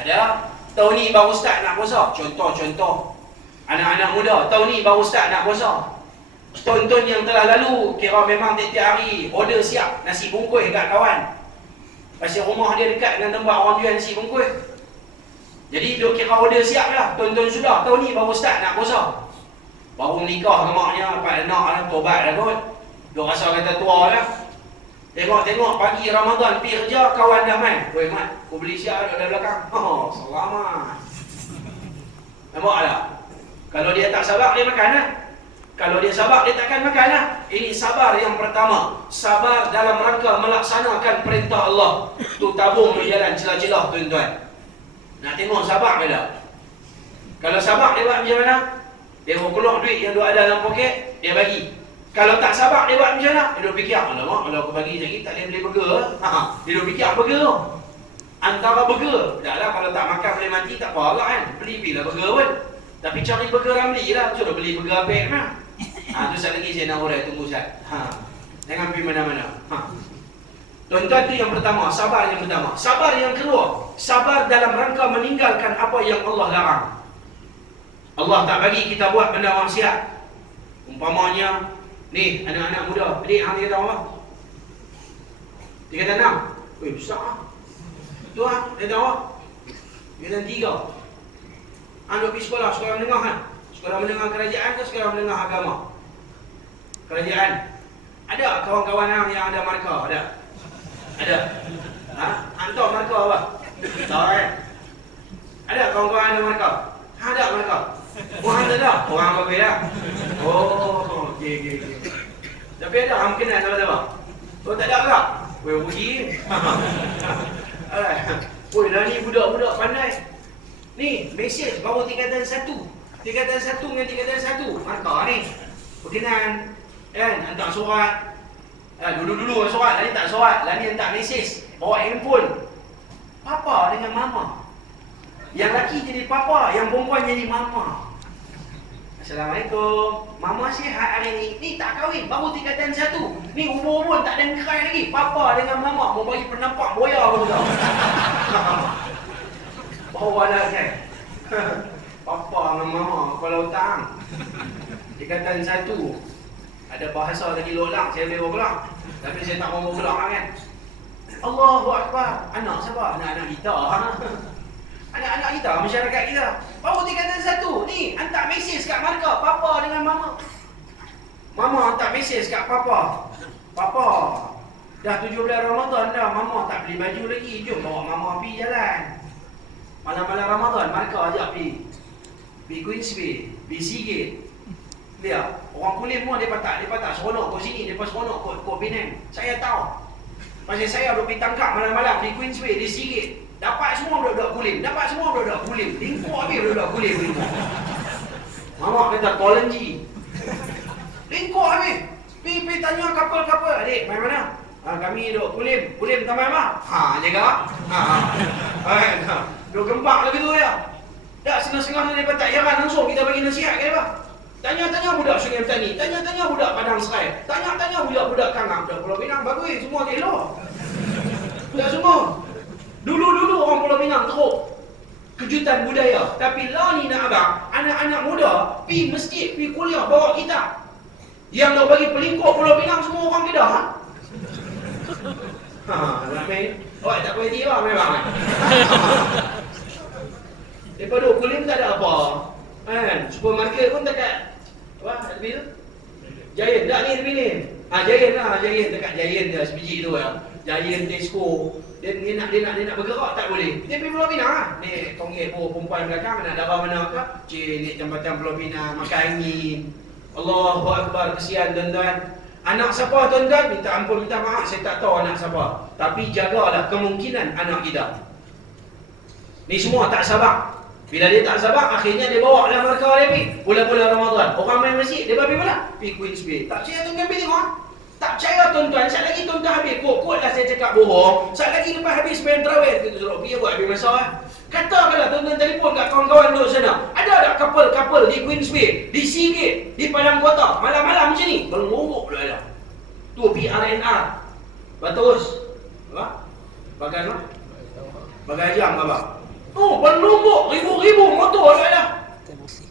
Ada. Tahun ni baru start nak puasa. Contoh anak-anak muda, tahun ni baru start nak puasa. Tahun-tahun yang telah lalu, kira memang tiap-tiap hari order siap nasi bungkus kat kawan. Pasal rumah dia dekat dengan tempat orang jual nasi bungkus. Jadi duk kira order siap lah. Tahun-tahun sudah, tahun ni baru start nak puasa. Baru nikah dengan maknya, dapat anak dah, tobat dah kot. Duk rasa kata tua dah. Tengok pagi Ramadan pergi kerja, kawan dah main. Weh Mat, aku beli siap dah belakang. Oh, selamat. Nampak tak? Kalau dia tak sabar, dia makan lah. Kalau dia sabar, dia takkan makan lah. Ini sabar yang pertama. Sabar dalam rangka melaksanakan perintah Allah. Tu tabung berjalan celah-celah, tuan-tuan. Nak tengok sabar ke tak? Kalau sabar, dia buat macam mana? Dia keluar duit yang ada dalam poket, dia bagi. Kalau tak sabar, dia buat macam mana? Dia duk fikir, alamak, kalau aku bagi lagi, tak boleh beli burger. Dia duk fikir burger tu. Antara burger. Tak lah, kalau tak makan boleh mati, tak apa lah kan. Beli-belilah burger pun. Tapi cari burger yang beli lah. Suruh beli burger apek mana? Tu sekali lagi saya nak urai, tunggu Ustaz. Jangan pergi mana-mana. Tuan-tuan, tu yang pertama, sabar yang pertama. Sabar yang kedua, sabar dalam rangka meninggalkan apa yang Allah larang. Allah tak bagi kita buat benda maksiat. Umpamanya, ni anak-anak muda, adik hang dia tahu apa? Dia kata 6. Weh, besar lah. Tu lah, dia tahu apa? Dia kata 3. Anda pergi sekolah menengah kan? Sekolah menengah kerajaan ke sekolah menengah agama? Kerajaan. Ada kawan-kawan yang ada markah? Ada. Hantar markah apa? Tak kan? Ada kawan-kawan ada markah? Ada markah. Orang tak ada? Orang apa beda? Oh, okey. Tapi ada orang kenal sama-sama? Oh, tak ada ke? Weh, uji. Weh, dah ni budak-budak pandai. Ni, mesej baru tingkatan 1. Tingkatan 1 dengan tingkatan 1. Markah ni. Perkenan. Kan? Hantar surat. Dulu surat. Lah ni tak surat. Lah ni hantar mesej. Bawa handphone. Papa dengan mama. Yang lelaki jadi papa. Yang perempuan jadi mama. Assalamualaikum. Mama sihat hari ni. Ni tak kahwin. Baru tingkatan 1. Ni umur-umur tak ada kerai lagi. Papa dengan mama. Mau bagi penampak boya pun tau. Bawa lah kan. Papa dengan mama. Kepala hutang. Tingkatan 1. Ada bahasa lagi lolang. Saya boleh berulang. Tapi saya tak mau berulang kan. Allahu Akbar. Anak siapa? Anak-anak kita. Anak-anak kita, masyarakat kita. Baru tingkatan 1. Ni, hantar mesej kat markah. Papa dengan mama. Mama hantar mesej kat papa. Papa, dah 17 Ramadan dah. Mama tak beli baju lagi. Jom bawa mama pergi jalan. Malam-malam Ramadan, markah ajak pergi. Pergi Queensway. Pergi Seagate. Lihat, orang kulit semua dia patah seronok kat sini. Dia seronok kat Penang. Saya tahu. Pasal saya duduk pergi tangkap malam-malam di Queensway, di Seagate. Dapat semua budak-budak kulim. Lingkup habis budak-budak kulim. Mama kata Tolenji. Lingkup habis. Pergi tanya kapal-kapal. Adik, main mana? Kami duduk kulim. Kulim tambah apa? Jaga. Duduk gempak lagi tu ya. Tak setengah-setengah dia tak heran langsung kita bagi nasihat ke apa? Tanya-tanya budak Sungai Petani. Tanya-tanya budak Padang Serai. Tanya-tanya budak-budak Kangam. Budak Pulau Pinang bagus. Semua elok. Tak semua. Dulu orang Pulau Pinang teruk kejutan budaya. Tapi lah ni nak abang, anak-anak muda pergi masjid, pergi kuliah, bawa kitab. Yang nak bagi pelingkup Pulau Pinang semua orang Kedah. Nak main. Tak boleh dia lah memang. Daripada kulim tak ada apa. Supermarket pun dekat apa tu? Giant tak ni tepi ni. Giant lah, Giant dekat Giant dia sebiji tu ya. Giant Tesco. Dia nak bergerak tak boleh. Dia pergi Pulau Pinang lah. Ni tonggek perempuan belakang nak darah mana ke? Ni jambatan Pulau Pinang, makan angin. Allahu Akbar, kesian tuan-tuan. Anak siapa tuan-tuan? Minta ampun, minta maaf, saya tak tahu anak siapa. Tapi jagalah kemungkinan anak kita. Ni semua tak sabar. Bila dia tak sabar, akhirnya dia bawa dalam mereka dia pergi. Bulan-bulan Ramadan. Orang main masjid, dia pergi mana? Pergi Queensway. Tak percaya tuan-tuan pergi tengok. Tak percaya tuan-tuan. Saat lagi tuan-tuan habis. Kot lah saya cakap bohong. Saat lagi lepas habis main terawih. Kita suruh pergi buat habis masa lah. Katakanlah tuan-tuan telefon kat kawan-kawan duduk sana. Ada tak couple di Queensway, di Seagate, di Padang Kota. Malam-malam macam ni. Bernguruk pula ada. Tu PRNR. Bagus. Apa? Bagai apa? Bagai jam apa? Oh, berlumbuk ribu-ribu motor dah.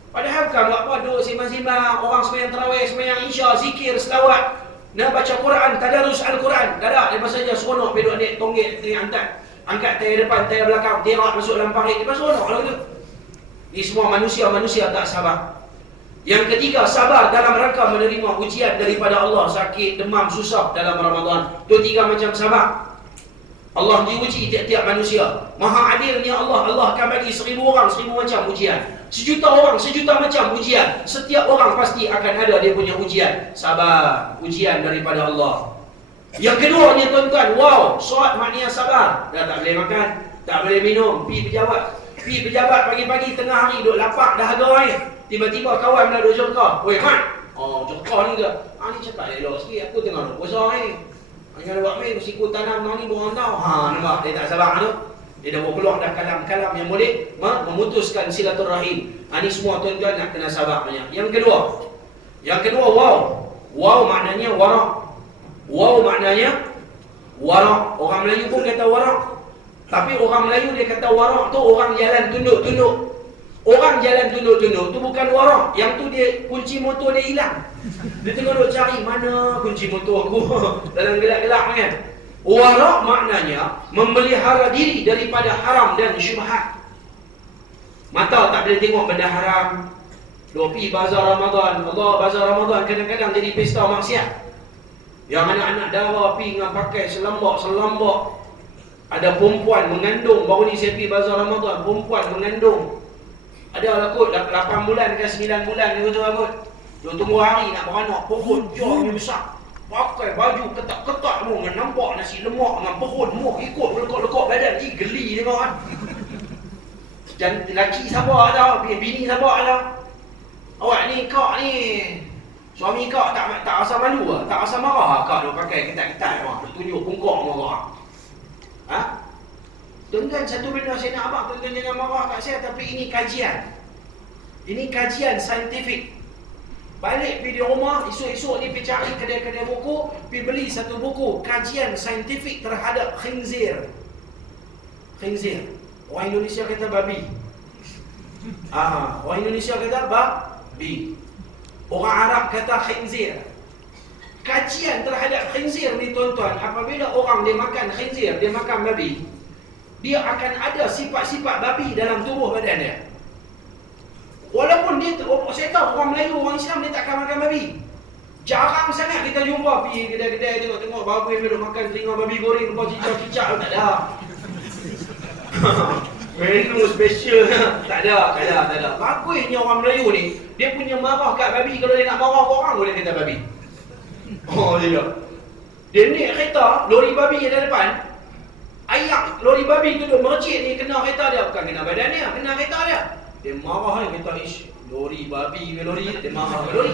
Padahal kan buat apa duduk simbang-simbang, orang sembahyang tarawih, sembahyang isya, zikir, selawat, nak baca Quran, tadarus Al-Quran. Dah lepas saja seronok duduk naik tonggek, angkat tayar depan, tayar belakang, terak masuk dalam parit, lepas seronok lah tu. Ini semua manusia tak sabar. Yang ketiga, sabar dalam rangka menerima ujian daripada Allah. Sakit, demam, susah dalam Ramadan. Itu 3 macam sabar. Allah diuji tiap-tiap manusia. Maha adilnya Allah. Allah akan bagi 1000 orang 1000 macam ujian. 1 juta orang 1 juta macam ujian. Setiap orang pasti akan ada dia punya ujian. Sabar, ujian daripada Allah. Yang kedua ni tuan-tuan, wow, solat maknanya sabar. Dah tak boleh makan, tak boleh minum, pi pejabat pagi-pagi tengah hari duk lapak dah ada air. Tiba-tiba kawan dah duk jerkah. Weh Mat, jerkah ni ke? Ni cakap elok sikit, aku tengah duk puasa ni. Jangan buat main, siku tanam ni borang tahu. Nampak dia tak sabar tu. Dia dah keluar dah kalam-kalam yang boleh memutuskan silaturahim. Ni semua tuan-tuan nak kena sabar banyak. Yang kedua, wow. Wow maknanya warak. Wow maknanya warak. Orang Melayu pun kata warak. Tapi orang Melayu dia kata warak tu orang jalan tunduk-tunduk. Orang jalan tunduk-tunduk tu bukan warak. Yang tu dia kunci motor dia hilang. Dia tengok duk cari mana kunci motor aku dalam gelap-gelap kan. Warak maknanya memelihara diri daripada haram dan syubhat. Mata tak boleh tengok benda haram. Pergi bazar Ramadan. Allah, bazar Ramadan kadang-kadang jadi pesta maksiat. Yang anak-anak dara pergi dengan pakai selambak. Ada perempuan mengandung. Baru ni saya pergi bazar Ramadan, perempuan mengandung. Ada lah kot 8 bulan ke 9 bulan ni betul lah kot. Dia tunggu hari nak beranak, perut jauhnya besar. Pakai baju ketat-ketat mu, nampak nasi lemak dengan perut mu, ikut lekuk-lekuk badan. Geli tengok kan. Dan lelaki sabar tau, bini sabar lah. Awak ni, kak ni, suami kak tak rasa malu lah, tak rasa marah lah kak dia pakai ketat-ketat lah, tunjuk pungkok marah. Tuan-tuan, satu benda saya nak abang, tuan-tuan jangan marah kat saya, tapi ini kajian. Ini kajian saintifik. Balik pergi di rumah, esok-esok ni pergi cari kedai-kedai buku, pergi beli satu buku kajian saintifik terhadap khinzir. Khinzir. Orang Indonesia kata babi. Orang Indonesia kata babi. Orang Arab kata khinzir. Kajian terhadap khinzir ni tuan-tuan, apabila orang dia makan khinzir, dia makan babi, dia akan ada sifat-sifat babi dalam tubuh badan dia. Walaupun dia, saya tahu orang Melayu, orang Islam dia tak akan makan babi. Jarang sangat kita jumpa pergi kedai-kedai tengok babi yang duduk makan telinga babi goreng, lupa cicak-cicak, tak ada. Menu special, tak ada. Bagusnya orang Melayu ni, dia punya marah kat babi. Kalau dia nak marah orang, boleh kata babi. Dia naik kereta, lori babi yang ada depan, ayak lori babi tu duduk mercik ni, kena kereta dia. Bukan kena badan dia, kena kereta dia. Dia marah ni, kata lori babi ke lori, dia marah ke lori.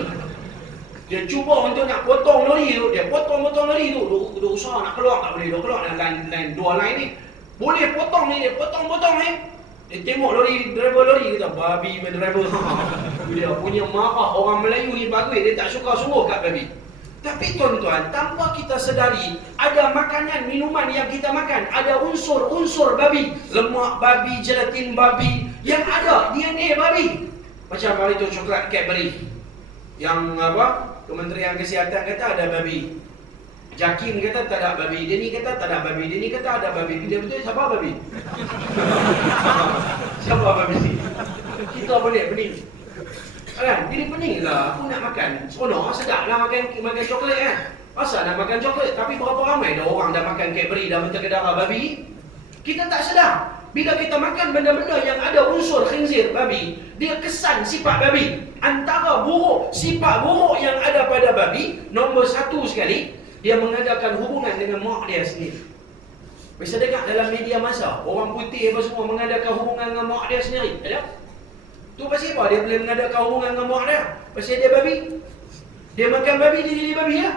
Dia cuba untuk nak potong lori tu, dia potong lori tu, dia usaha nak keluar, tak boleh, dia keluar dalam line, dua line ni. Boleh potong ni, dia potong ni. Dia tengok driver lori, kata babi main driver. Dia punya marah. Orang Melayu ni bagus, dia tak suka sungguh kat babi. Tapi tuan-tuan, tanpa kita sedari, ada makanan, minuman yang kita makan, ada unsur-unsur babi. Lemak babi, gelatin babi, yang ada DNA babi. Macam hari tu coklat Cadbury, yang Kementerian Kesihatan kata ada babi. Jakim kata tak ada babi, dia ni kata tak ada babi, dia ni kata ada babi. Dia betul siapa babi? Siapa babi? Kita pening. Kan? Jadi pening lah, aku nak makan. Seronok, sedap lah makan coklat kan. Pasal nak makan coklat, tapi berapa ramai dah orang dah makan Cadbury, dah menterkedara babi. Kita tak sedar. Bila kita makan benda-benda yang ada unsur khinzir babi, dia kesan sifat babi. Antara sifat buruk yang ada pada babi, nombor 1 sekali, dia mengadakan hubungan dengan mak dia sendiri. Bisa dengar dalam media masa, orang putih apa semua mengadakan hubungan dengan mak dia sendiri. Ada? Tu pasal apa dia boleh mengadakan hubungan dengan mak dia? Pasal dia babi. Dia makan babi, dia jadi babi lah.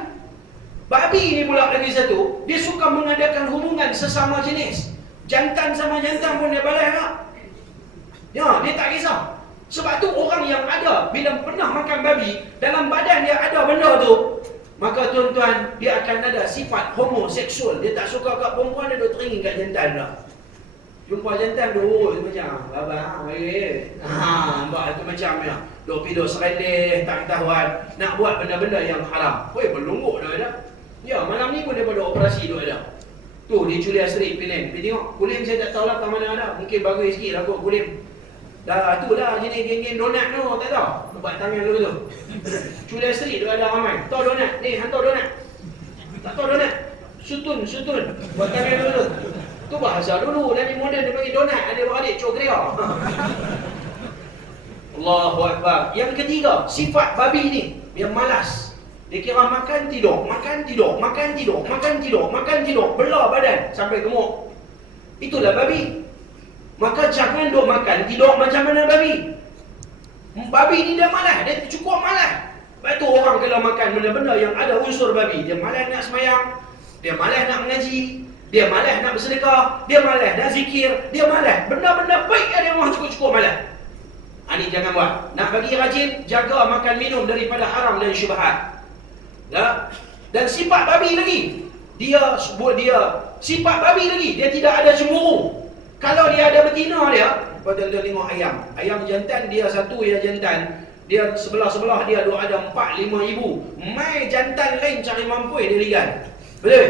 Babi ni pula lagi satu, dia suka mengadakan hubungan sesama jenis. Jantan sama jantan pun dia balas tak? Ya, dia tak kisah. Sebab tu orang yang ada, bila pernah makan babi, dalam badan dia ada benda tu, maka tuan-tuan, dia akan ada sifat homoseksual. Dia tak suka kat perempuan, dia duk teringin kat jantan lah. Jumpa jantan duk macam babang baik. Nampak tu macam ya. Duk pergi duk serendeh, tak ketahuan, nak buat benda-benda yang haram. Oi, berlungguk dah ada. Ya, malam ni pun daripada operasi duk ada. Tu di Chulia Street Penang. Pergi tengok. Kulim saya tak tahulah kat mana ada. Mungkin bagus sikit lah kot kulim. Dah tu dah jenis geng-geng donat tu, tak tahu. Nampak tangan dulu tu. Chulia Street tu ada ramai. Tahu donat? Ni hantar donat. Tak tahu donat? Sutun. Buat tangan dulu tu. Tu bahasa dulu. Nabi moden dia panggil donat. Adik-adik cokria. Allahu Akbar. Yang ketiga, sifat babi ni, dia malas. Dia kira makan tidur, belah badan sampai gemuk. Itulah babi. Maka jangan duk makan tidur macam mana babi. Babi ni dia malas, dia cukup malas. Lepas tu orang kalau makan benda-benda yang ada unsur babi, dia malas nak sembahyang, dia malas nak mengaji, dia malas nak bersedekah, dia malas nak zikir, dia malas. Benda-benda baik ada orang cukup-cukup malas. Ini jangan buat. Nak bagi rajin, jaga makan minum daripada haram dan syubhat. Dan sifat babi lagi, dia sifat babi lagi, dia tidak ada cemburu. Kalau dia ada betina dia, tuan-tuan tengok ayam jantan dia satu ya jantan, dia sebelah dia ada 4-5 ibu. Mai jantan lain cari mampu dia ligan. Betul?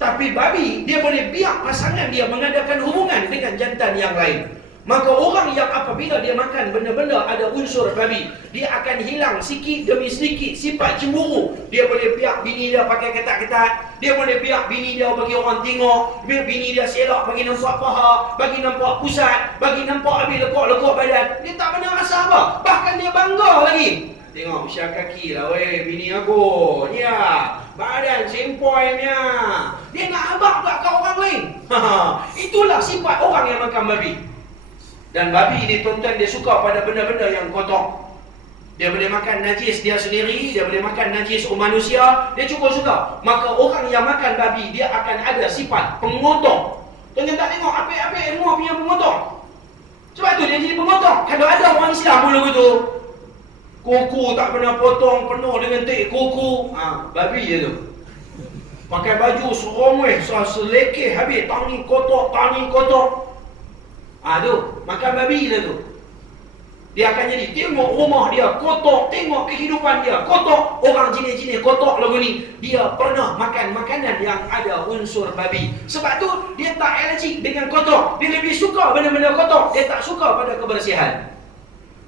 Tapi babi dia boleh biar pasangan dia mengadakan hubungan dengan jantan yang lain. Maka orang yang apabila dia makan benda-benda ada unsur babi, dia akan hilang sikit demi sedikit sifat cemburu. Dia boleh biar bini dia pakai ketat-ketat, dia boleh biar bini dia bagi orang tengok, biar bini dia selak bagi nampak paha, bagi nampak pusat, bagi nampak habis lekuk-lekuk badan. Dia tak pernah rasa apa. Bahkan dia bangga lagi. Tengok usia kaki lah weh bini aku. Ya, badan sempoinya. Dia nak abang pula kat orang lain. Itulah sifat orang yang makan babi. Dan babi ni tuan-tuan dia suka pada benda-benda yang kotor. Dia boleh makan najis dia sendiri, dia boleh makan najis manusia, dia cukup suka. Maka orang yang makan babi dia akan ada sifat pengotor. Tuan-tuan tak tengok apik-apik ilmu punya pengotor. Sebab tu dia jadi pengotor. Kalau ada orang Islam dulu tu, kuku tak pernah potong, penuh dengan tik kuku. Babi je tu. Pakai baju seromeh, selekeh habis, tang ni kotor. Tu, makan babi lah tu. Dia akan jadi, tengok rumah dia kotor, tengok kehidupan dia kotor. Orang jenis-jenis kotor lagu ni, dia pernah makan makanan yang ada unsur babi. Sebab tu, dia tak allergic dengan kotor. Dia lebih suka benda-benda kotor. Dia tak suka pada kebersihan.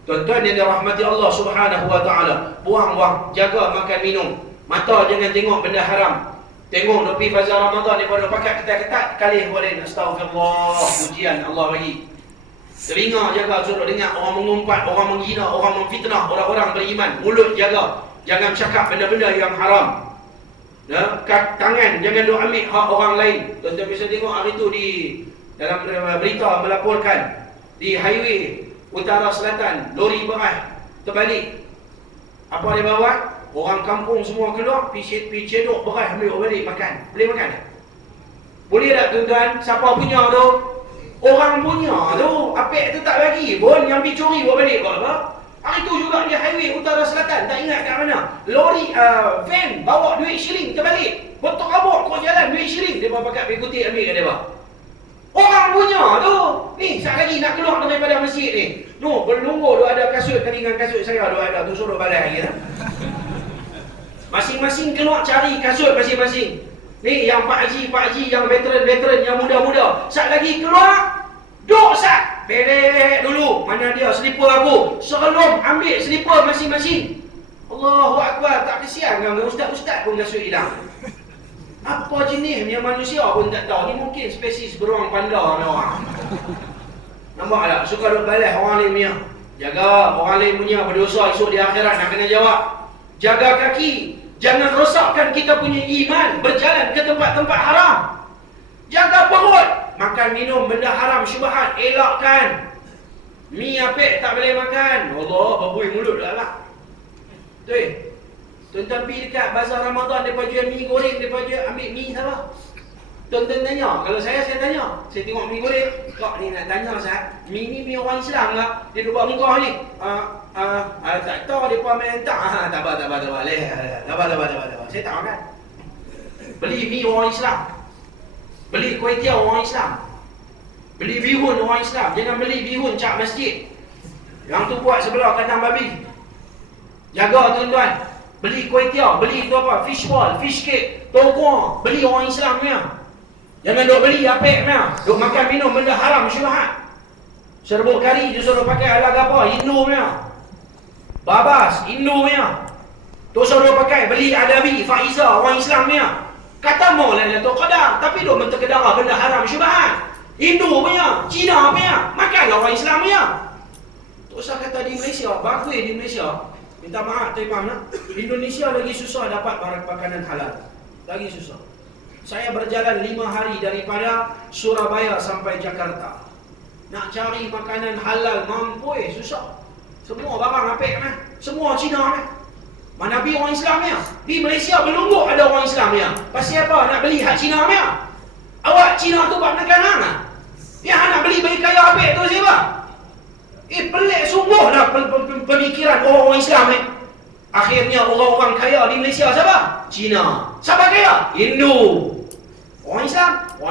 Tuan-tuan yang dirahmati Allah Subhanahu Wa Taala, buang-buang, jaga makan minum. Mata jangan tengok benda haram. Tengok lebih fazal Ramadan daripada pakai ketat-ketat kali boleh astagfirullah, pujian Allah bagi. Telinga jaga suruh dengar orang mengumpat, orang menghina, orang memfitnah orang-orang beriman. Mulut jaga, jangan cakap benda-benda yang haram. Tangan jangan duk ambil hak orang lain. Tuan-tuan bisa tengok hari tu di dalam berita melaporkan di highway utara selatan, lori beras terbalik. Apa dia bawa? Orang kampung semua keluar, pergi cedok beras ambil balik makan. Boleh makan tak? Boleh tak tuan-tuan? Siapa punya tu? Orang punya tu. Apek tu tak bagi pun, yang pergi curi buat balik buat apa? Hari tu juga di highway utara selatan, tak ingat kat mana. Lori, van bawa duit shilling terbalik. Betul kabut kau jalan duit shilling. Dia pakai pergi kutip ambil kat dia. Orang punya tu. Ni, sekejap lagi nak keluar daripada masjid ni. No, berlunggu tu ada kasut, telingan kasut saya tu ada. Tu suruh balai lagi lah. Masing-masing keluar cari kasut masing-masing. Ni yang Pak Haji, yang veteran, yang muda-muda. Sat lagi keluar, duk sat. Belek dulu. Mana dia slipper aku? Serelum ambil slipper masing-masing. Allahu Akbar, tak kesian kan? Ustaz-ustaz pun kasut hilang. Apa jenis yang manusia pun tak tahu. Ni mungkin spesies beruang panda ni orang. Nampak tak? Suka duk balas orang lain punya. Jaga orang lain punya berdosa esok di akhirat nak kena jawab. Jaga kaki. Jangan rosakkan kita punya iman berjalan ke tempat-tempat haram. Jaga perut. Makan minum benda haram syubhat elakkan. Mi apek tak boleh makan. Allah berbui mulut dah lah. Betul. Tuan-tuan pergi dekat bazar Ramadan, mereka jual mi goreng, mereka jual ambil mi siapa? Tuan-tuan tanya, kalau saya tanya. Saya tengok mi goreng, kak ni nak tanya Ustaz, mi ni mi orang Islam ke? Dia duduk buat muka ni. Tak tahu dia pun main tak. Tak apa. Saya tak makan. Beli mi orang Islam. Beli kuih tiaw orang Islam. Beli bihun orang Islam, jangan beli bihun cak masjid. Yang tu buat sebelah kandang babi. Jaga tuan-tuan. Beli kuih tiaw, beli tu apa, fish ball, fish cake, tokong, beli orang Islam punya. Jangan duk beli apek punya. Duk makan minum benda haram syubhat. Serbuk kari dia suruh pakai ala apa, Hindu punya. Babas, Hindu punya. Tu suruh pakai beli Adabi, Faiza, orang Islam punya. Kata mau lah Lailatul Qadar, tapi duk menterkedara benda haram syubhat. Hindu punya, Cina punya, makanlah orang Islam punya. Tak usah kata di Malaysia, bagus di Malaysia. Minta maaf Tuan Imam nak. Indonesia lagi susah dapat barang makanan halal. Lagi susah. Saya berjalan 5 hari daripada Surabaya sampai Jakarta. Nak cari makanan halal mampu susah. Semua barang apek meh. Semua Cina meh. Mana bi orang Islam ya? Di Malaysia belum ada orang Islam ya. Pasal apa nak beli hak Cina ya? Awak Cina tu buat makanan ah. Yang nak beli bayi kaya apek tu siapa? Pelik sungguh lah pemikiran orang-orang Islam ni. Akhirnya orang-orang kaya di Malaysia siapa? Cina. Siapa kaya? Hindu. Orang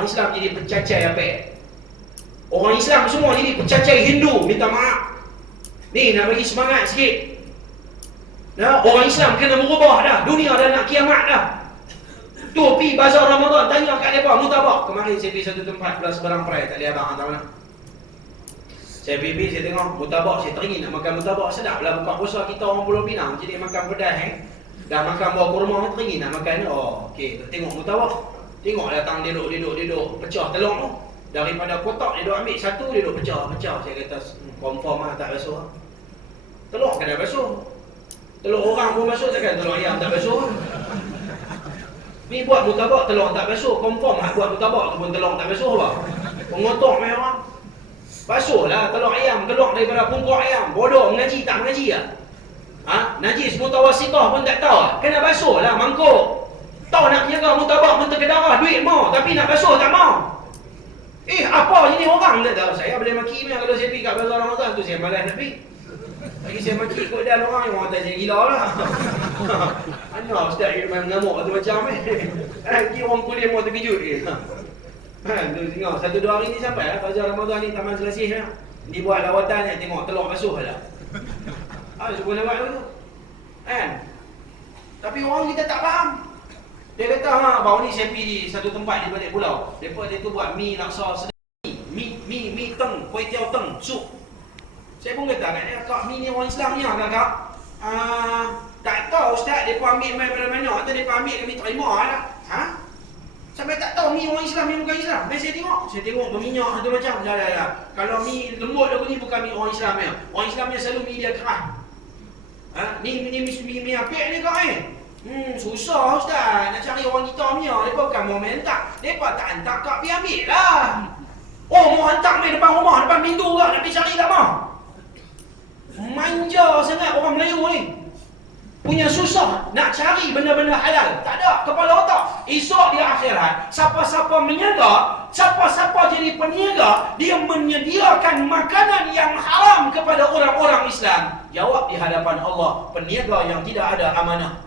Islam jadi pencacai apek. Orang Islam semua jadi pencacai Hindu. Minta maaf. Ni nak bagi semangat sikit. Nah, orang Islam kena berubah dah. Dunia dah nak kiamat dah. Tu pergi bazar Ramadan, tanya kat mereka mutabak. Kemarin saya pergi satu tempat belah seberang perai, tak boleh abang tahu mana. Saya pergi, saya tengok mutabak, saya teringin nak makan mutabak. Sedap lah buka puasa kita orang Pulau Pinang. Jadi makan pedas dah makan buah kurma, teringin nak makan. Oh, okey, tengok mutabak. Tengok datang dia duduk pecah telur tu. Daripada kotak dia duduk ambil satu, dia duduk pecah. Saya kata confirm lah tak basuh. Telur kena basuh. Telur orang pun basuh, takkan telur ayam tak basuh. Ni buat mutabak telur tak basuh, confirm lah buat mutabak tu pun telur tak basuh apa? Pengotok main orang. Basuh lah telur ayam, keluar daripada pungkuk ayam. Bodoh, mengaji tak mengaji lah. Najis mutawasitah pun tak tahu. Kena basuh lah mangkuk. Tahu nak jaga mutabak menterkedarah, duit mau, tapi nak basuh tak mau. Apa jadi orang tak tahu. Saya boleh maki kalau saya pergi kat bazar Ramadan tu, saya malas nak pergi. Lagi saya maki ikut dan orang yang orang tak jadi gila lah. Mana ustaz yang mengamuk macam-macam Lagi orang kuliah mau terkejut tu tengok 1-2 hari ni sampai lah bazar Ramadan ni Taman Selasih lah. Dia buat lawatan ni, tengok telur basuh lah. Cuba lewat tu tapi orang kita tak faham. Dia kata baru ni saya pergi di satu tempat di balik pulau. Dia tu buat mi laksa sedap. Mi teng, kuih tiaw teng, sup. Saya pun kata kat dia, kak mi ni orang Islam ni kak? Tak tahu ustaz, dia pun ambil main mana-mana atau dia pun ambil kami terima lah. Sampai tak tahu mi orang Islam ni bukan Islam. Dan saya tengok berminyak tu macam dah. Kalau mi lembut aku ni bukan mi orang Islam ya. Orang Islam ni selalu mi dia keras. Mi apik ni kak susah ustaz nak cari orang kita punya. Mereka bukan mau minta. Mereka tak hantar kak pergi ambil lah. Mau hantar main depan rumah, depan pintu kak nak pergi cari tak mau. Manja sangat orang Melayu ni. Punya susah nak cari benda-benda halal. Tak ada kepala otak. Esok di akhirat, siapa-siapa menjaga, siapa-siapa jadi peniaga, dia menyediakan makanan yang haram kepada orang-orang Islam. Jawab di hadapan Allah, peniaga yang tidak ada amanah.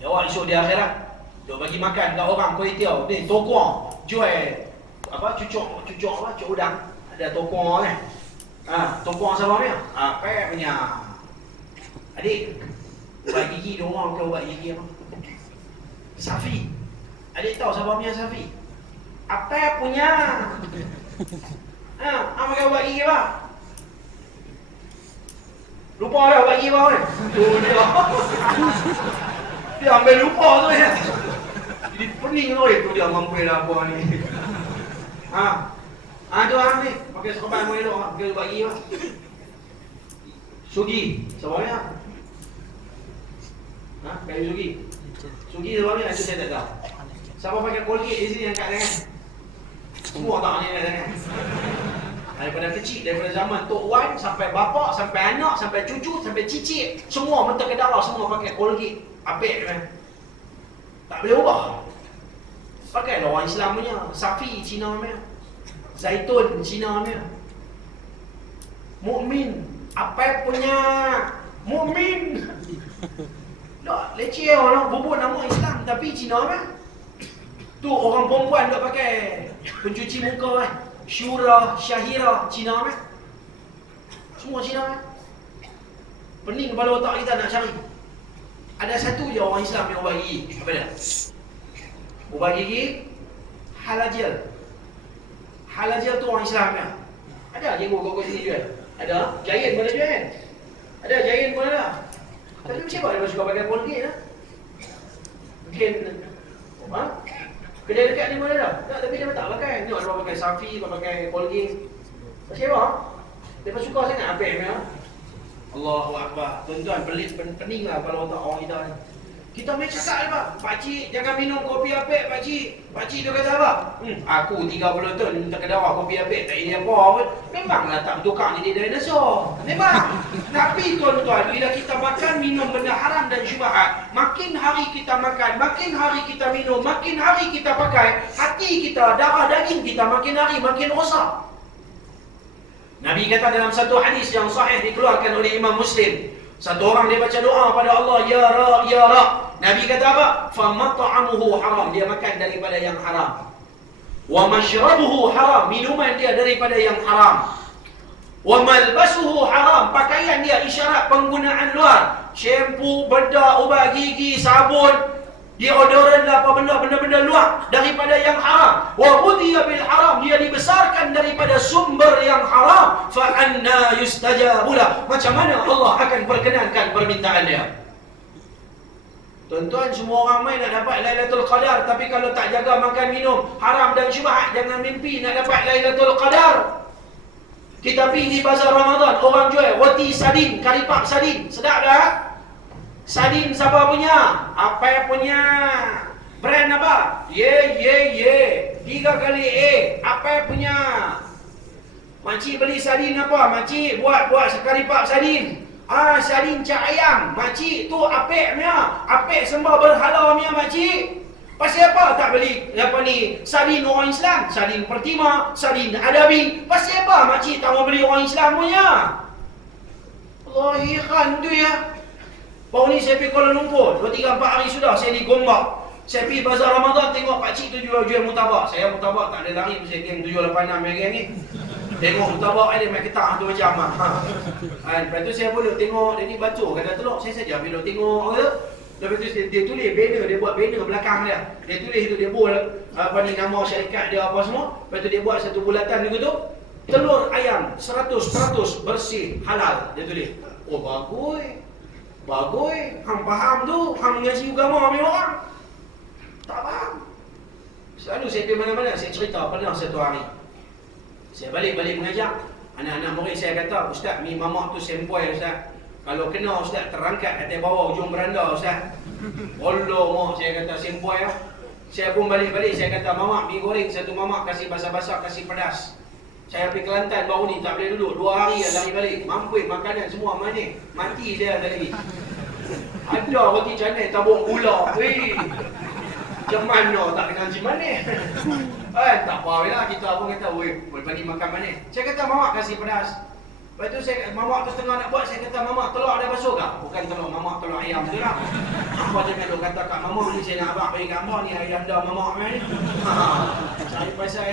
Jawab esok di akhirat. Dia bagi makan kat orang kuih tiaw. Ni tokong jual apa cucuk udang. Ada tokong kan. Tokong siapa ni? Pek punya. Adik, ubat gigi dia orang ke ubat gigi apa? Safi. Adik tahu siapa punya Safi? Apa punya? Makan ubat gigi apa? Lupa dah ubat gigi apa ni? Tu dia. Dia ambil lupa tu ya. Jadi pening tu dia mampu lah apa ni. Tu ni pakai serban mau elok pakai ubat gigi apa? Sugi, siapa ni? Kayu Sugi. Sugi siapa ni? Itu saya tak tahu. Siapa pakai Colgate di sini yang kat tangan? Semua tak ni kat tangan. Daripada kecil, daripada zaman Tok Wan sampai bapa, sampai anak, sampai cucu, sampai cicit, semua menterkedarah, semua pakai Colgate. Apik kan? Tak boleh ubah. Pakailah orang Islam punya. Safi Cina punya. Zaitun Cina punya. Mukmin apa punya mukmin. Tak leceh orang bubuk nama Islam tapi Cina kan. Tu orang perempuan tak pakai pencuci muka kan. Syura, Syahira, Cina kan? Semua Cina kan? Pening kepala otak kita nak cari. Ada satu je orang Islam yang ubah gigi. Apa dia? Ubah gigi halajil. Halajil tu orang Islam kan? Ada cikgu kau sini jual? Ada? Giant boleh jual kan? Ada Giant pun ada. Tapi siapa dia suka pakai Colgate lah? Mungkin kedai dekat ni pun ada. Tak, tapi dia tak pakai. Tengok dia pakai Safi, dia pakai Colgate. Siapa? Dia suka sangat apa yang Allahu Akbar. Tuan-tuan, pening lah kalau otak orang kita ni. Kita main cakap je, Pak. Pakcik, jangan minum kopi apek, Pakcik. Pakcik tu kata apa? Aku 30 tahun minta kedara kopi apek, tak ini apa pun. Memanglah tak bertukar jadi dinosaur. Memang. Tapi tuan-tuan, bila kita makan, minum benda haram dan syubhat, makin hari kita makan, makin hari kita minum, makin hari kita pakai, hati kita, darah daging kita makin hari makin rosak. Nabi kata dalam satu hadis yang sahih dikeluarkan oleh Imam Muslim, satu orang dia baca doa pada Allah, Ya Ra, Ya Ra. Nabi kata apa? فَمَطْعَمُهُ haram. Dia makan daripada yang haram. وَمَشْرَبُهُ haram. Minuman dia daripada yang haram. وَمَلْبَسُهُ haram. Pakaian dia isyarat penggunaan luar. Shampoo, bedak, ubat gigi, sabun, deodoran lah apa benda-benda luar daripada yang haram. Wa ghudhiya bil haram. Dia dibesarkan daripada sumber yang haram. Fa anna yustajabu lah. Macam mana Allah akan perkenankan permintaan dia? Tuan-tuan, semua orang main nak dapat Lailatul Qadar, tapi kalau tak jaga makan minum haram dan syubhat, jangan mimpi nak dapat Lailatul Qadar. Kita pergi di bazar Ramadan, orang jual roti sardin, karipap sardin. Sedap tak? Sardin siapa punya? Apa punya? Brand apa? Ye. 3 kali A. Apa punya? Makcik beli sardin apa? Makcik buat karipap sardin. Sardin cak ayam. Makcik tu apek punya. Apek sembah berhala punya makcik. Pasal apa tak beli sardin orang Islam? Sardin Pertima, sardin Adabi. Pasal apa makcik tak mau beli orang Islam punya? Allahi khan tu ya. Baru ni saya pergi Kuala Lumpur, 2-3-4 hari sudah saya di Gombak. Saya pergi bazar Ramadan, tengok pakcik tu jual mutabak. Saya mutabak tak ada lari, saya geng 786 geng ni. Tengok mutabak ada main ketak tu macam lepas tu saya pun tengok, dia ni baca kata telok, saya saja bila tengok kata. Lepas tu dia tulis banner, dia buat banner belakang dia. Dia tulis tu, dia buat nama syarikat dia apa semua. Lepas tu dia buat satu bulatan juga tu. Telur ayam 100% bersih halal, dia tulis. Oh bagus. Hang faham tu, hang mengaji agama punya orang. Tak faham. Selalu saya pergi mana-mana, saya cerita pernah satu hari. Saya balik mengajar. Anak-anak murid saya kata, Ustaz, mi mamak tu sempoi Ustaz. Kalau kena Ustaz terangkat atas bawah ujung beranda Ustaz. Allah mak, saya kata sempoi lah. Saya pun balik, saya kata, mamak mi goreng satu mamak, kasih basah-basah, kasih pedas. Saya pergi Kelantan baru ni, tak boleh duduk 2 hari dah lari balik. Mampus makanan semua manis. Mati saya tadi. Ada roti canai tabung gula. Macam mana tak kena cik manis? Tak apa lah, kita pun kata, boleh bagi makan manis. Saya kata, mamak kasih pedas. Lepas tu mamak tu setengah nak buat, saya kata, mamak telur ada basuh tak? Bukan telur, mamak telur ayam tu lah. Apa jangan duk kata kat mamak ni, saya nak abang bagi gambar ni, ayah anda mamak ni. Cari pasal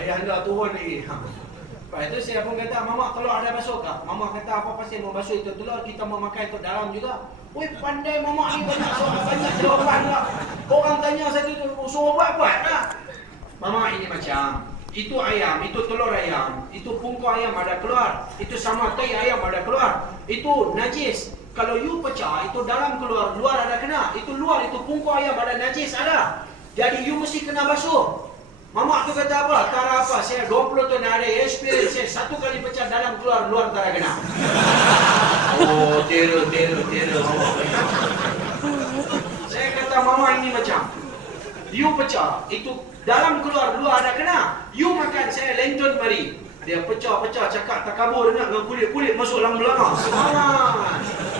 ayah anda turun lagi. Lepas tu saya pun kata, mamak telur ada basuh tak? Mamak kata, apa pasal mau basuh itu telur, kita mau makan itu dalam juga. Pandai mamak ni, banyak jawapan lah. Orang tanya satu tu, suruh buat lah. Mamak ini macam, itu ayam, itu telur ayam, itu pungku ayam ada keluar, itu sama tai ayam ada keluar, itu najis. Kalau you pecah, itu dalam keluar, luar ada kena. Itu luar, itu pungku ayam ada najis ada. Jadi you mesti kena basuh. Mamak tu kata apa? Tak apa, saya 20 tahun ada experience, saya 1 kali pecah dalam keluar, luar tak ada kena. Oh, terror. Saya kata mamak ini macam, you pecah, itu dalam keluar, luar ada kena. You makan, saya lenton mari. Dia pecah, cakap tak kabur dengan kulit masuk dalam belakang.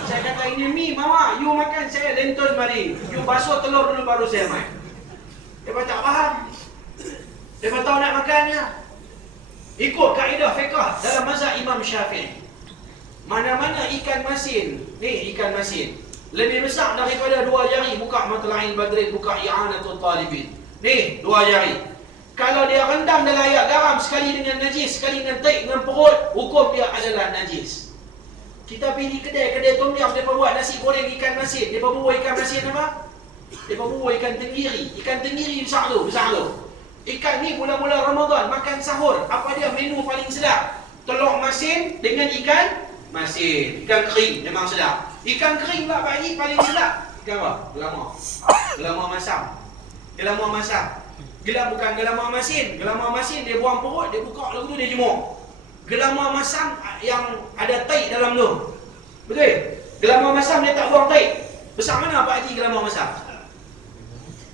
Saya kata ini mi, mama, you makan, saya lenton mari. You basuh telur dulu baru saya main. Dia tak faham. Dia tahu nak makannya. Ikut kaedah fiqh dalam mazhab Imam Syafi'i. Mana-mana ikan masin, ikan masin lebih besar daripada 2 jari, buka Matla'il Badrin, buka I'anatul Talibin. 2 jari. Kalau dia rendam dalam air garam sekali dengan najis, sekali dengan taik, dengan perut, hukum dia adalah najis. Kita pergi kedai tom yum, mereka buat nasi goreng ikan masin. Mereka bubuh ikan masin apa? Mereka bubuh ikan tenggiri. Ikan tenggiri besar tu. Ikan ni mula-mula Ramadan, makan sahur. Apa dia menu paling sedap? Telur masin dengan ikan masin. Ikan kering, memang sedap. Ikan kering pula Pak Haji paling sedap. Ikan apa? Gelamar masam. Gelam bukan gelamar masin. Gelamar masin dia buang perut, dia buka lalu tu dia jemur. Gelamar masam yang ada taik dalam tu. Betul? Gelamar masam dia tak buang taik. Besar mana Pak Haji gelamar masam?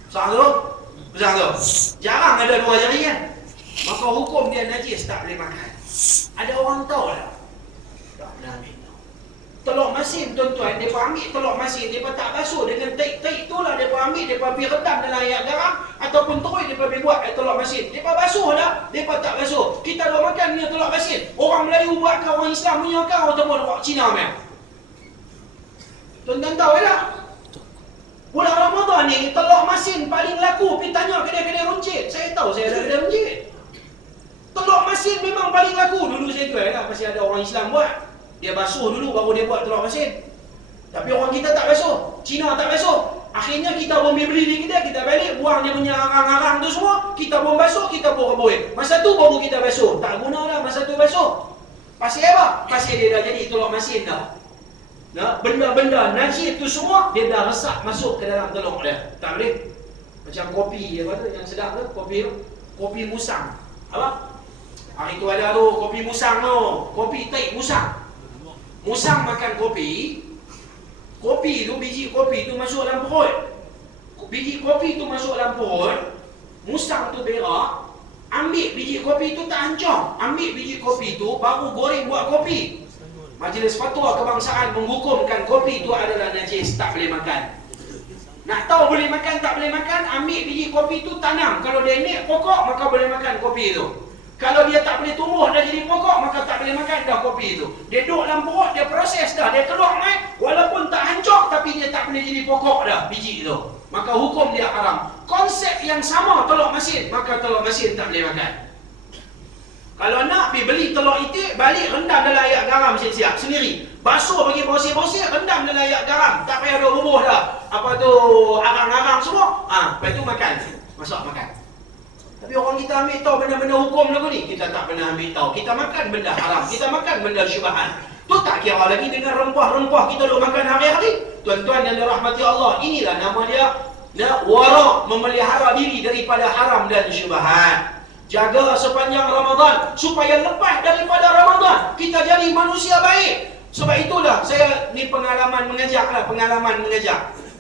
Besar tu? Jarang ada 2 jari kan? Maka hukum dia najis, tak boleh makan. Ada orang tahu tak? Tak pernah ambil. Telur masin tuan-tuan, mereka ambil telur masin, mereka tak basuh dengan taik-taik tu lah, mereka ambil, mereka pergi redam dalam air garam ataupun terus mereka pergi buat telur masin. Mereka basuh dah, mereka tak basuh. Kita dah makan punya telur masin. Orang Melayu buat ke, orang Islam punya ke, ataupun orang Cina punya. Tuan-tuan tahu tak? Bulan Ramadan ni, telur masin paling laku. Pergi tanya kedai-kedai runcit. Saya tahu saya ada kedai runcit. Telur masin memang paling laku. Dulu saya jual lah, masih ada orang Islam buat. Dia basuh dulu baru dia buat telur masin. Tapi orang kita tak basuh. Cina tak basuh. Akhirnya kita pun beli di kedai, kita balik, buang dia punya arang-arang tu semua. Kita pun basuh, kita pun rebuih. Masa tu baru kita basuh. Tak guna dah masa tu basuh. Pasal apa? Pasal dia dah jadi telur masin dah. Nah, benda-benda najis tu semua dia dah resap masuk ke dalam telur dia. Tak boleh. Macam kopi apa tu yang sedap tu, kopi musang. Apa? Hari tu ada tu kopi musang tu, kopi taik musang. Musang makan kopi. Kopi tu, biji kopi tu masuk dalam perut. Biji kopi tu masuk dalam perut. Musang tu berak. Ambil biji kopi tu tak hancur. Ambil biji kopi tu baru goreng buat kopi. Majlis Fatwa Kebangsaan menghukumkan kopi itu adalah najis, tak boleh makan. Nak tahu boleh makan tak boleh makan, ambil biji kopi itu tanam. Kalau dia naik pokok, maka boleh makan kopi itu. Kalau dia tak boleh tumbuh dah jadi pokok, maka tak boleh makan dah kopi itu. Dia duduk dalam perut, dia proses dah, dia keluar mai, walaupun tak hancur tapi dia tak boleh jadi pokok dah biji itu. Maka hukum dia haram. Konsep yang sama telur masin, maka telur masin tak boleh makan. Kalau nak pergi beli telur itik, balik rendam dalam air garam siap-siap sendiri. Basuh bagi bersih-bersih, rendam dalam air garam. Tak payah duk bubuh dah. Apa tu arang-arang semua. Lepas tu makan. Masak makan. Tapi orang kita ambil tahu benda-benda hukum lagu ni. Kita tak pernah ambil tahu. Kita makan benda haram. Kita makan benda syubhan. Tu tak kira lagi dengan rempah-rempah kita duk makan hari-hari. Tuan-tuan yang dirahmati Allah, inilah nama dia wara', memelihara diri daripada haram dan syubhat. Jaga sepanjang Ramadan supaya lepas daripada Ramadan kita jadi manusia baik. Sebab itulah saya ni pengalaman mengajar.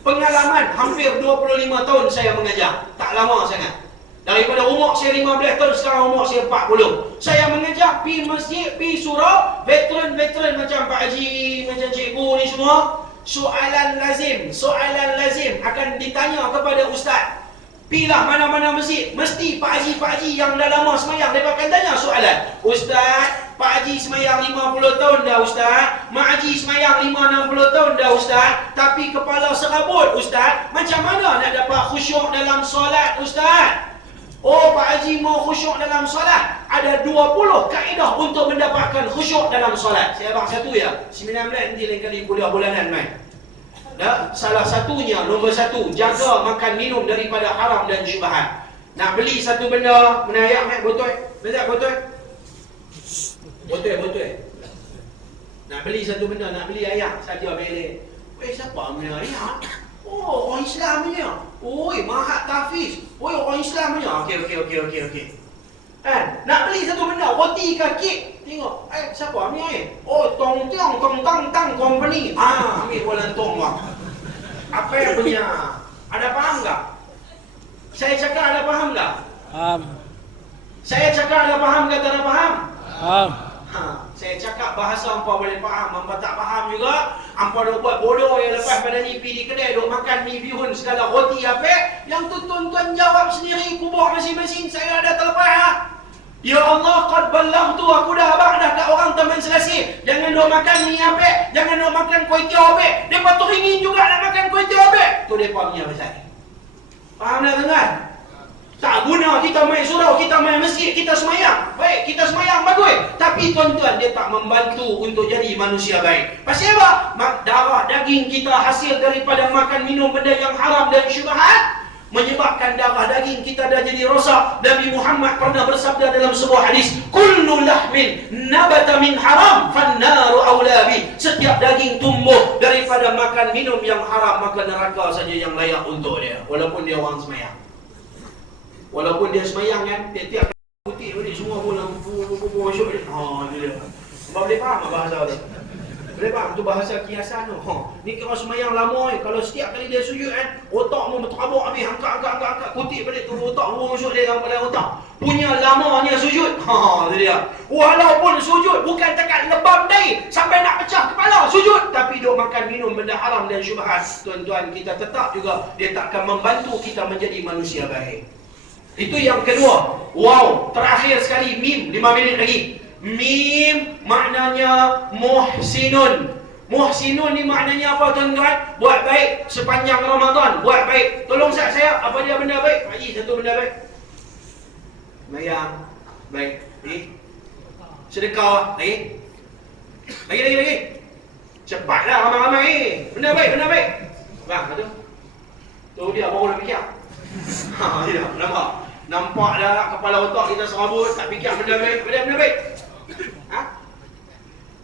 Pengalaman hampir 25 tahun saya mengajar. Tak lama sangat. Daripada umur saya 15 tahun, sekarang umur saya 40. Saya mengajar, pi masjid, pi surau, veteran macam Pak Haji, macam cikgu ni semua. Soalan lazim akan ditanya kepada ustaz. Pilah mana-mana masjid, mesti Pak Haji yang dah lama semayang, mereka akan tanya soalan. Ustaz, Pak Haji semayang 50 tahun dah Ustaz, Mak Haji semayang 5-60 tahun dah Ustaz, tapi kepala serabut Ustaz, macam mana nak dapat khusyuk dalam solat Ustaz? Oh, Pak Haji mau khusyuk dalam solat, ada 20 kaedah untuk mendapatkan khusyuk dalam solat. Saya abang satu ya, 19 nanti lain kali kuliah bulanan mai. Salah satunya, nombor 1, jaga makan minum daripada haram dan syubhat. Nak beli satu benda, menayak botol. Nak beli satu benda, nak beli ayak saja beli. Siapa menayak? Oh, orang Islam punya. Oi, Mahat Tafiz. Oi, orang Islam punya. Okey. Nak beli satu benda, roti ke kek. Tengok, siapa ni? Oh, Tong Tang Company. Ambil bola tong bang. Apa yang punya? Ada faham tak? Saya cakap ada faham tak? Faham. Saya cakap ada faham ke tak ada faham? Faham. Saya cakap bahasa hampa boleh faham, hampa tak faham juga. Hampa duk buat bodoh yang lepas pada ni pergi di kedai duk makan mi bihun segala roti apa. Yang tu tuan-tuan jawab sendiri, kubur masing-masing. Saya ada terlepas. Ya Allah, qad ballaghtu, aku dah abang dah kat orang Taman Selasih. Jangan duk makan mi apa, jangan duk makan kuih tiaw apa. Depa tu ingin juga nak makan kuih tiaw apa. Tu depa punya pasal. Faham tak tuan-tuan? Tak guna kita main surau, kita main masjid, kita semayang. Baik, kita semayang bagus. Tapi tuan-tuan, dia tak membantu untuk jadi manusia baik. Pasal apa? Darah daging kita hasil daripada makan minum benda yang haram dan syubhat, menyebabkan darah daging kita dah jadi rosak. Nabi Muhammad pernah bersabda dalam sebuah hadis, kullu lahmin nabata min haram fannaru awla bi. Setiap daging tumbuh daripada makan minum yang haram, maka neraka saja yang layak untuk dia. Walaupun dia orang semayang. Walaupun dia semayang kan, tiap-tiap putih balik semua pun masuk dia. Itu dia. Abang boleh faham bahasa tu? Boleh faham? Tu bahasa kiasan tu. Ni kira semayang lama ni. Kalau setiap kali dia sujud kan, otak mu berterabuk habis. Angkat. Putih balik tu otak mu masuk dia dalam otak. Punya lamanya sujud. Itu dia. Walaupun sujud bukan tekat lebam dahi sampai nak pecah kepala sujud, tapi duk makan minum benda haram dan syubhat. Tuan-tuan, kita tetap juga dia takkan membantu kita menjadi manusia baik. Itu yang kedua. Wow, terakhir sekali mim, 5 minit lagi. Mim maknanya muhsinun. Muhsinun ni maknanya apa tuan-tuan? Buat baik sepanjang Ramadan, buat baik. Tolong saya, apa dia benda baik? Pak Haji, satu benda baik. Mayang, baik. Sedekah, lagi. Cepatlah ramai-ramai. Benda baik. Bang, tu. Tu dia baru nak fikir. Dia nampak. Nampak dah kepala otak kita serabut, tak fikir benda baik. Benda baik.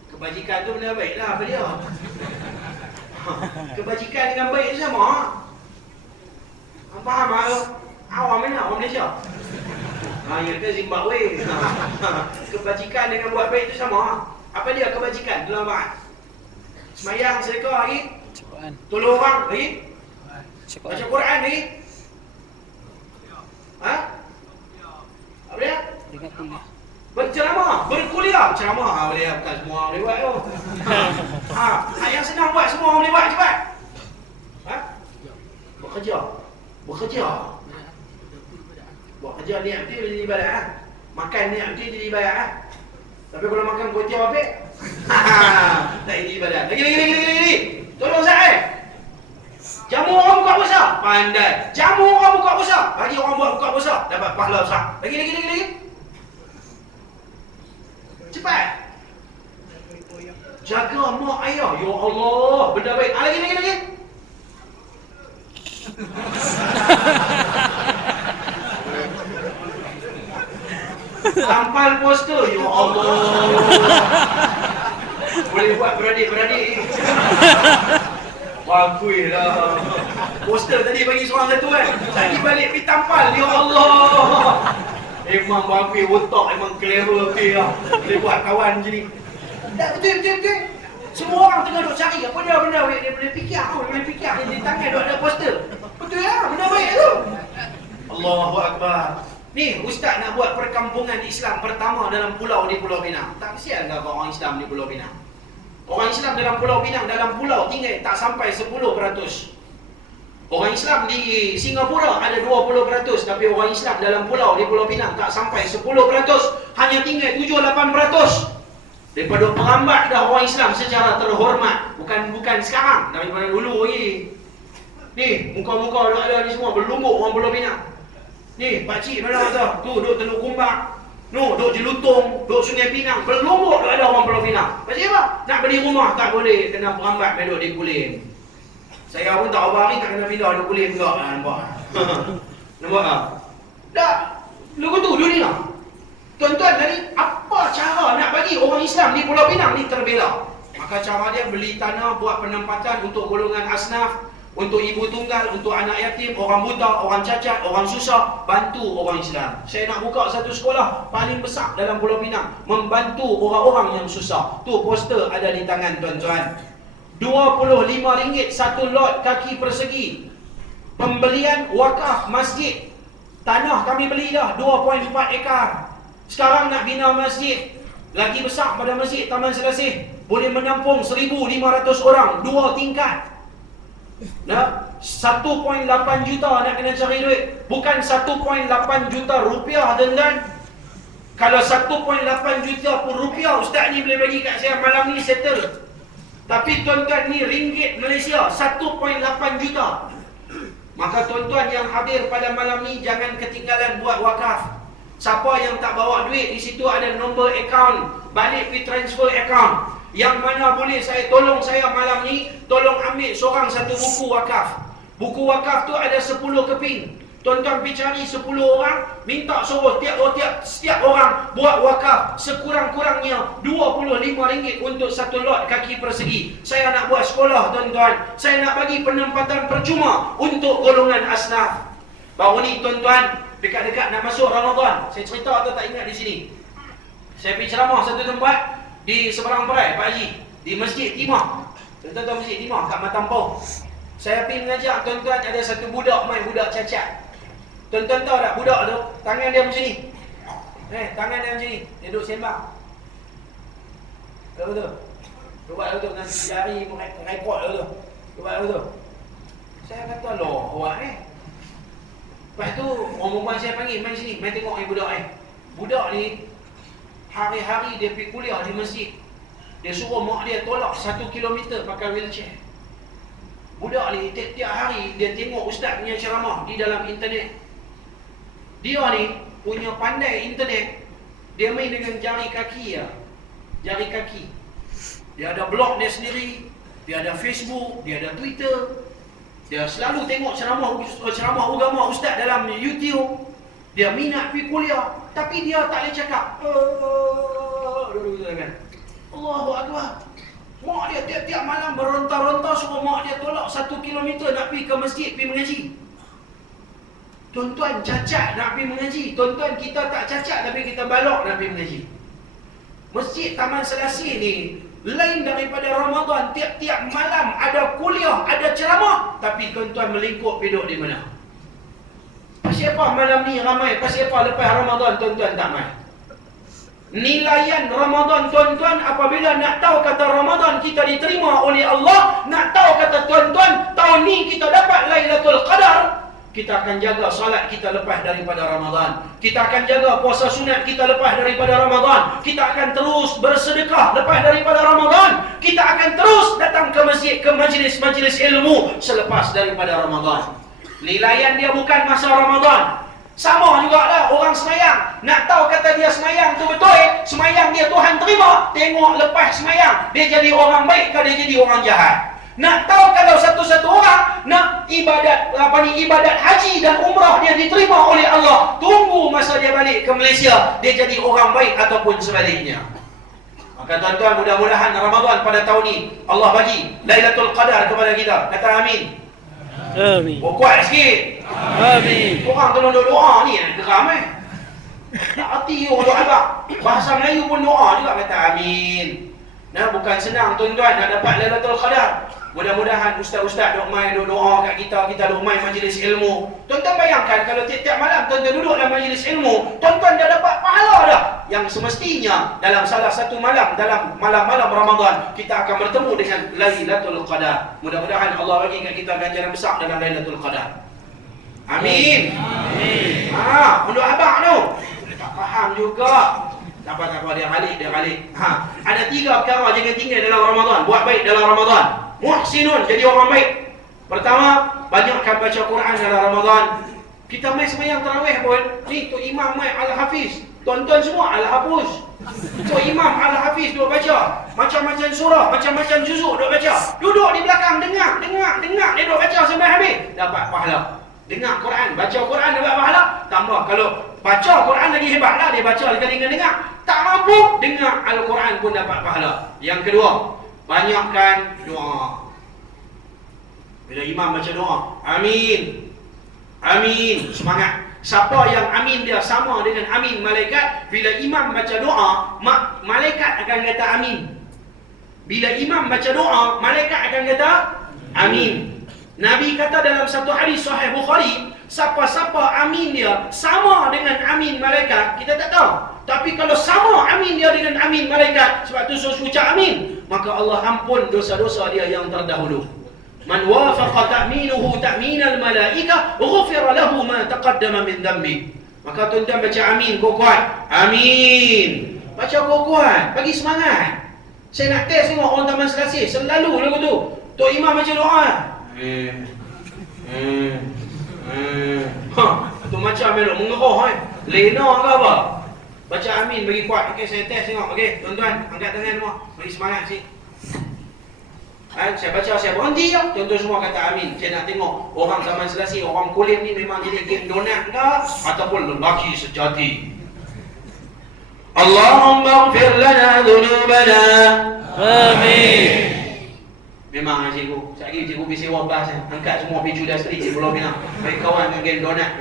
Kebajikan tu benda baik lah, apa dia? Kebajikan dengan baik tu sama. Faham tak? Awam mana? Awam Malaysia? Ya ke Zimbabwe? Kebajikan dengan buat baik tu sama. Apa dia kebajikan? Dalam bahasa semayang, sedekah lagi? Tolong orang lagi? Baca Quran lagi? Apa dia? Berceramah, berkuliah. Ceramah boleh, bukan semua orang boleh buat tu. Yang senang buat, semua orang boleh buat, cepat. Bekerja. Buat kerja niat tu jadi ibadat. Makan niat tu jadi ibadat. Tapi kalau makan kuih tiaw apa? Tak jadi ibadat. Lagi. Tolong saya. Jamu orang buka puasa, pandai. Jamu orang buka puasa, bagi orang buat buka puasa, dapat pahala besar. Lagi. Cepat. Jaga mak ayah. Ya Allah, benda baik. Lagi. Tampal poster. Ya Allah. Boleh buat beradik-beradik. Bagui lah. Poster tadi bagi seorang satu kan. Lagi balik pergi tampal. Ya Allah. Memang bagui otak. Memang clever lah. Boleh buat kawan macam ni. Tak, betul. Semua orang tengah duk cari apa dia benda baik. Dia boleh fikir tu. Di tangan duk ada poster. Betul lah. Benda baik tu. Allahu Akbar. Ni ustaz nak buat perkampungan Islam pertama dalam pulau di Pulau Pinang. Tak kesian ke orang Islam di Pulau Pinang? Orang Islam dalam Pulau Pinang, dalam pulau tinggal tak sampai 10%. Orang Islam di Singapura ada 20%, tapi orang Islam dalam pulau di Pulau Pinang tak sampai 10%. Hanya tinggal 7-8%. Daripada perambat dah orang Islam secara terhormat. Bukan sekarang, daripada dulu lagi. Ni, muka-muka ada ni semua berlumbuk orang Pulau Pinang. Ni, pakcik mana tu? Tu duduk Teluk Kumbak. No, duk Jelutung, duk Sungai Pinang, berlombok duk ada orang Pulau Pinang. Pasal apa? Nak beli rumah tak boleh, kena perambat duduk di Kulim. Saya pun tak hari tak kena pindah di Kulim juga lah, nampak. Nampak tak? Tak, lagu tu dunia. Tuan-tuan tadi, apa cara nak bagi orang Islam di Pulau Pinang ni terbela? Maka cara dia beli tanah, buat penempatan untuk golongan asnaf, untuk ibu tunggal, untuk anak yatim, orang buta, orang cacat, orang susah, bantu orang Islam. Saya nak buka satu sekolah paling besar dalam Pulau Pinang, membantu orang-orang yang susah. Tu poster ada di tangan tuan-tuan. RM25 satu lot kaki persegi. Pembelian wakaf masjid. Tanah kami beli dah 2.4 ekar. Sekarang nak bina masjid lagi besar pada masjid Taman Selasih. Boleh menampung 1,500 orang, 2 tingkat. Nah, 1.8 juta nak kena cari duit. Bukan 1.8 juta rupiah tuan-tuan. Kalau 1.8 juta pun rupiah, ustaz ni boleh bagi kat saya malam ni settle. Tapi tuan-tuan ni ringgit Malaysia 1.8 juta. Maka tuan-tuan yang hadir pada malam ni, jangan ketinggalan buat wakaf. Siapa yang tak bawa duit, di situ ada nombor akaun, balik pi transfer akaun. Yang mana boleh tolong saya malam ni, tolong ambil seorang satu buku wakaf. Buku wakaf tu ada 10 keping. Tuan-tuan pergi cari 10 orang, minta suruh setiap orang buat wakaf sekurang-kurangnya RM25 untuk satu lot kaki persegi. Saya nak buat sekolah, tuan-tuan. Saya nak bagi penempatan percuma untuk golongan asnaf. Baru ni, tuan-tuan, dekat-dekat nak masuk Ramadan. Saya cerita atau tak ingat di sini. Saya pergi ceramah satu tempat di seberang perai, Pak Haji, di Masjid Timah. Tuan-tuan Masjid Timah kat Matampau. Saya pergi mengajar, tuan-tuan, ada satu budak main, budak cacat. Tuan-tuan tahu tak budak tu? Tangan dia macam ni. Tangan dia macam ni. Dia duduk sembang. Betul-betul. Dia buat betul. Nanti jari rekod betul. Dia buat betul. Saya kata, loh, awak ni. Lepas tu, orang perempuan saya panggil, main sini. Main tengok ni budak ni. Budak ni, hari-hari dia pergi kuliah di masjid. Dia suruh mak dia tolak 1 kilometer pakai wheelchair. Budak ni, tiap-tiap hari, dia tengok ustaz punya ceramah di dalam internet. Dia ni punya pandai internet. Dia main dengan jari kaki ya. Jari kaki. Dia ada blog dia sendiri. Dia ada Facebook. Dia ada Twitter. Dia selalu tengok ceramah agama ustaz dalam YouTube. Dia minat pergi kuliah. Tapi dia tak boleh cakap. Allahu Akbar. Mak dia tiap-tiap malam beronta-ronta suruh mak dia tolak 1 kilometer nak pergi ke masjid pergi mengaji. Tuan-tuan cacat nak pergi mengaji. Tuan-tuan kita tak cacat tapi kita balok nak pergi mengaji. Masjid Taman Selasih ni lain daripada Ramadan. Tiap-tiap malam ada kuliah, ada ceramah. Tapi tuan-tuan melingkup duduk di mana? Pasal apa malam ni ramai? Pasal apa lepas Ramadan tuan-tuan tak main? Nilaian Ramadan tuan-tuan, apabila nak tahu kata Ramadan kita diterima oleh Allah, nak tahu kata tuan-tuan tahun ni kita dapat Lailatul Qadar, kita akan jaga salat kita lepas daripada Ramadan. Kita akan jaga puasa sunat kita lepas daripada Ramadan. Kita akan terus bersedekah lepas daripada Ramadan. Kita akan terus datang ke masjid, ke majlis-majlis ilmu selepas daripada Ramadan. Nilaian dia bukan masa Ramadan. Sama jugalah orang semayang. Nak tahu kata dia semayang tu betul, semayang dia Tuhan terima, tengok lepas semayang dia jadi orang baik ke dia jadi orang jahat. Nak tahu kalau satu-satu orang nak ibadat haji dan umrah dia diterima oleh Allah, tunggu masa dia balik ke Malaysia dia jadi orang baik ataupun sebaliknya. Maka tuan-tuan, mudah-mudahan Ramadan pada tahun ni Allah bagi Lailatul Qadar kepada kita. Kata amin. Amin. Kuat sikit. Amin. Orang tolong doa ni geram tak hati orang doa. Bahasa Melayu pun doa juga kata amin. Nah, bukan senang tuan-tuan nak dapat Lailatul Qadar. Mudah-mudahan ustaz-ustaz duk main duk doa kat kita duk main majlis ilmu. Tuan-tuan bayangkan kalau tiap-tiap malam tuan-tuan duduk dalam majlis ilmu, tuan-tuan dah dapat pahala dah. Yang semestinya dalam salah satu malam, dalam malam-malam Ramadan, kita akan bertemu dengan Lailatul Qadar. Mudah-mudahan Allah bagi kat kita ganjaran besar dalam Lailatul Qadar. Amin. Amin. Untuk abang tu tak faham juga. Tak apa dia balik. Ada 3 perkara jangan tinggal dalam Ramadan. Buat baik dalam Ramadan. Muhsinun, jadi orang baik. Pertama, banyakkan baca Quran dalam Ramadan. Kita main semayang tarawih pun, ni Tok Imam main Al-Hafiz. Tuan-tuan semua Al-Hafuz. Tok Imam Al-Hafiz duk baca macam-macam surah, macam-macam juzuk duk baca. Duduk di belakang dengar, dia duk baca sampai habis, dapat pahala. Dengar Quran, baca Quran dapat pahala. Tambah kalau baca Quran lagi hebatlah, dia baca lagi dengan dengar. Tak mampu dengar Al-Quran pun dapat pahala. Yang kedua, banyakkan doa. Bila imam baca doa, amin. Amin, semangat. Siapa yang amin dia sama dengan amin malaikat. Bila imam baca doa, malaikat akan kata amin. Bila imam baca doa, malaikat akan kata amin. Nabi kata dalam satu hadis Sahih Bukhari, siapa-siapa amin dia sama dengan amin malaikat, kita tak tahu. Tapi kalau sama amin dia dengan amin malaikat, sebab tu suruh ucap amin, maka Allah ampun dosa-dosa dia yang terdahulu. Man wafaqa ta'minuhu ta'minal malaikah ghufira lahu ma taqaddama min dhanbi. Maka tuan-tuan baca amin kuat. Amin. Baca kuat, bagi semangat. Saya nak test tengok orang Taman Selasih selalu lagu tu. Tok Imam baca doa. Tu macam melok mengeroh lena ke apa? Baca amin bagi kuat. Okey, saya test tengok. Okey, tuan-tuan, angkat tangan semua. Bagi semangat sikit. Saya baca, saya berhenti je. Tuan-tuan semua kata amin. Saya nak tengok orang zaman selasi, orang kulit ni memang jadi game donat ke ataupun lelaki sejati. Allahumma ighfir lana dhunubana. Amin. Memang cikgu. Sekejap lagi cikgu pergi sewa bas. Angkat semua pergi Judas Street, cikgu Pulau Pinang. Bagi kawan dengan game donat.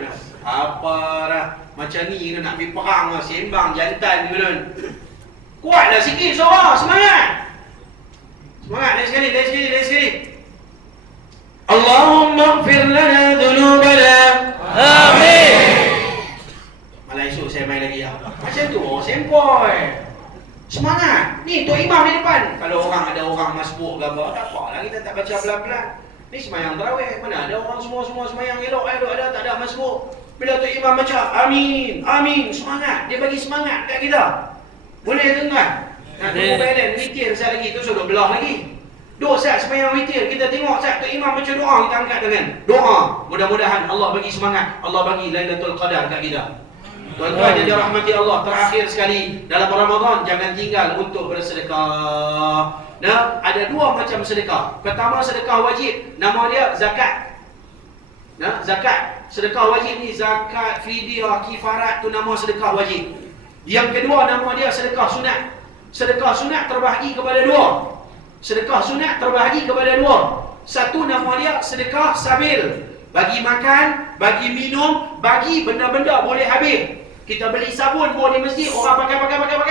Apa dah. Macam ni nak pergi perang lah. Sembang jantan ni. Kuatlah sikit suara. Semangat. Semangat. Lagi sekali. Allahumma ighfir lana dhunubana. Amin. Malah esok saya main lagi lah. Macam tu. Sempoi. Semangat. Ni Tok Imam di depan. Kalau ada orang masbuk ke apa, tak apa lah kita tak baca pelan-pelan. Ni semayang tarawih. Mana ada orang semua semayang elok ada, tak ada masbuk. Bila Tok Imam baca amin, semangat. Dia bagi semangat kat kita. Boleh tuan-tuan? Nak tunggu balance witir sekali lagi tu sudah belah lagi. Dua saat semayang witir, kita tengok saat Tok Imam baca doa, kita angkat tangan. Doa. Mudah-mudahan Allah bagi semangat. Allah bagi Lailatul Qadar kat kita. Tuan-tuan yang dirahmati Allah, terakhir sekali dalam Ramadan jangan tinggal untuk bersedekah. Nah, ada dua macam sedekah. Pertama sedekah wajib, nama dia zakat. Nah, zakat. Sedekah wajib ni zakat, fidyah, kifarat tu nama sedekah wajib. Yang kedua nama dia sedekah sunat. Sedekah sunat terbahagi kepada dua. Sedekah sunat terbahagi kepada dua. Satu nama dia sedekah sabil. Bagi makan, bagi minum, bagi benda-benda boleh habis. Kita beli sabun pun di masjid, orang pakai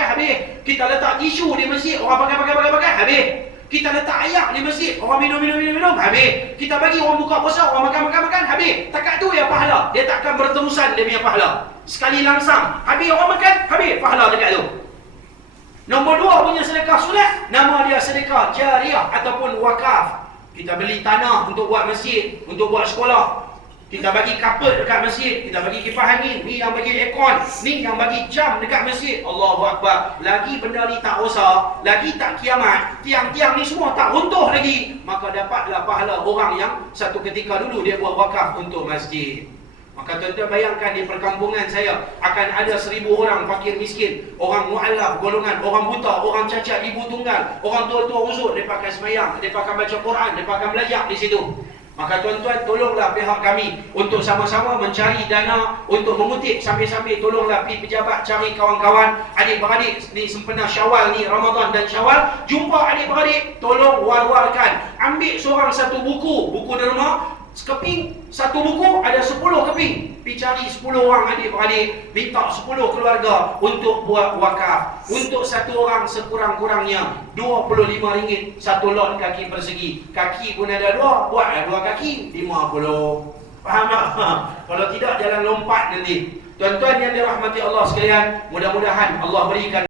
habis. Kita letak tisu di masjid, orang pakai habis. Kita letak air di masjid, orang minum habis. Kita bagi orang buka puasa, orang makan habis. Takat tu ya pahala. Dia takkan berterusan dia punya pahala. Sekali langsam, habis orang makan, habis pahala dekat tu. Nombor dua punya sedekah sunat, nama dia sedekah jariah ataupun wakaf. Kita beli tanah untuk buat masjid, untuk buat sekolah. Kita bagi kapet dekat masjid, kita bagi kipas angin, ni yang bagi aircon, ni yang bagi jam dekat masjid. Allahu Akbar. Lagi benda ni tak rosak, lagi tak kiamat, tiang-tiang ni semua tak runtuh lagi, maka dapatlah pahala orang yang satu ketika dulu dia buat wakaf untuk masjid. Maka tuan-tuan bayangkan di perkampungan saya akan ada 1000 orang fakir miskin, orang mu'allaf golongan, orang buta, orang cacat, ibu tunggal, orang tua-tua uzur, mereka akan semayang, mereka akan baca Quran, mereka akan belajar di situ. Maka tuan-tuan tolonglah pihak kami untuk sama-sama mencari dana untuk mengutip, sambil-sambil tolonglah pergi pejabat cari kawan-kawan, adik-beradik ni sempena Syawal ni, Ramadan dan Syawal, jumpa adik-beradik, tolong war-warkan, ambil seorang satu buku derma, sekeping, satu buku ada 10 keping. Pergi cari 10 orang adik-beradik, minta 10 keluarga untuk buat wakaf. Untuk satu orang sekurang-kurangnya RM25 satu lot kaki persegi. Kaki pun ada dua, buatlah 2 kaki 50. Faham tak? Kalau tidak jalan lompat nanti. Tuan-tuan yang dirahmati Allah sekalian, mudah-mudahan Allah berikan